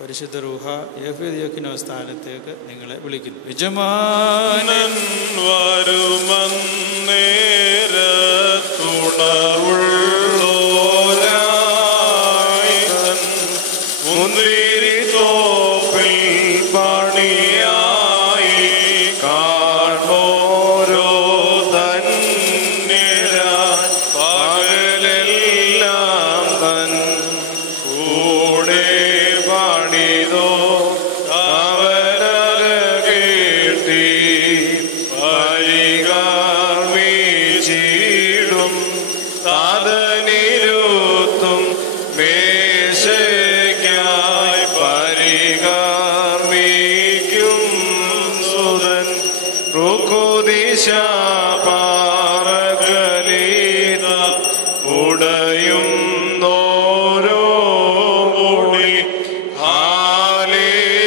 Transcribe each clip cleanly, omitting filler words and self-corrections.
പരിശുദ്ധ റൂഹ യഹൂദിയക്കിനോ സ്ഥാനത്തേക്ക് നിങ്ങളെ വിളിക്കുന്നു. യജമാനൻ വരുമന്നേരത്തുണർവുള്ളോരായി മുന്തിരിത്തോപ്പിൽ പണിയായി കാണോരോ തന്നിര പകലെല്ലാം തൻ കൂടെ പണിതോ കവലര കെട്ടി പരികാർമിച്ചിടും താതനിരുത്തും മേശയ്ക്കായി പരികാർമിക്കും സുതൻ റുക്കുദിശ പാറകലീത ഉടയും നോരോ മുടി ഹാലേലുയ്യ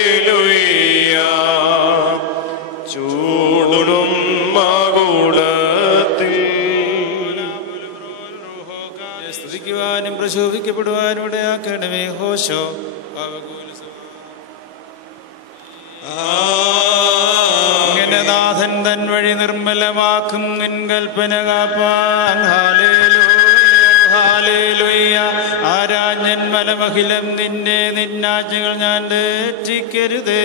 ചൂടും മകുടത്തിൽ സ്തുതിക്കുവാനും പ്രശോഭിക്കപ്പെടുവാനും ഇടയാക്കണമേ. ഹോശോ ഇങ്ങനെ നാഥൻ തൻ വഴി നിർമ്മലമാക്കും നിൻ കൽപ്പന കാപ്പാൻ. ഹാലേലൂയ. ആരാഞ്ഞൻ മലമഹിലം നിന്റെ നിന്നാജ്ഞകൾ ഞാൻ തെറ്റിക്കരുതേ.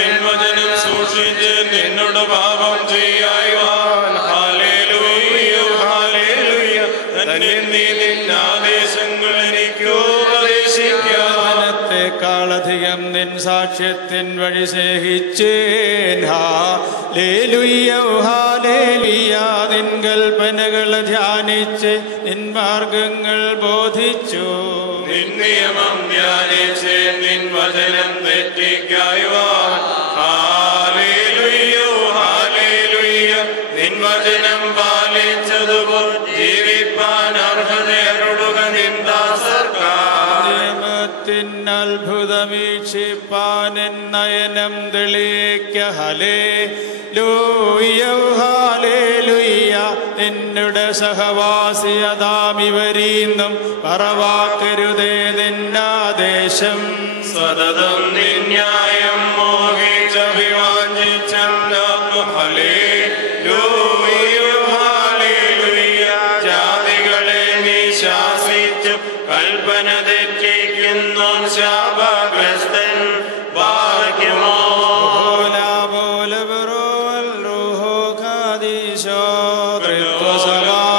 നിൻവചനം സൂക്ഷിച്ച് നിന്നോട് പാപം ചെയ്യാൻ ഹാലേലൂയ ഹാലേലൂയ. തന്നെ നീ നിന്നാദേശങ്ങൾ എനിക്ക് ഉപദേശിക്കാനത്തെക്കാളധികം നിൻ സാക്ഷ്യത്തിൻ വഴി സ്നേഹിച്ചേൻ. Hallelujah hallelujah. നിൻ കൽപ്പനകൾ ധ്യാനിച്ച് നിൻ മാർഗങ്ങൾ ബോധിച്ചു. നിൻ നിയമം ധ്യാനിച്ച് നിൻ വചനം തെറ്റിക്കായുവാൻ ഹാലേലൂയ ഹാലേലൂയ. നിൻ വചനം പാലിച്ചതുപോൽ ജീവിപ്പാൻ അർഹതയരുളുക നിൻ ദാസർക്കാർ. അത്ഭുതമീക്ഷിപ്പാൻ നയനം തെളിയിക്ക. Hallelujah hallelujah. നിന്നുടെ സഹവാസിയതാമിവരീന്നും പറവാക്കരുതേ നിന്നാദേശം. സതതം നിന്യായം മോഹിച്ചഭിവാഞ്ചിച്ചല്ലോ ഹല്ലേലൂയ ഹല്ലേലൂയ. ജാതികളെ നീ ശാസിച്ചു കൽപ്പന തെറ്റിക്കുന്നു ശാപ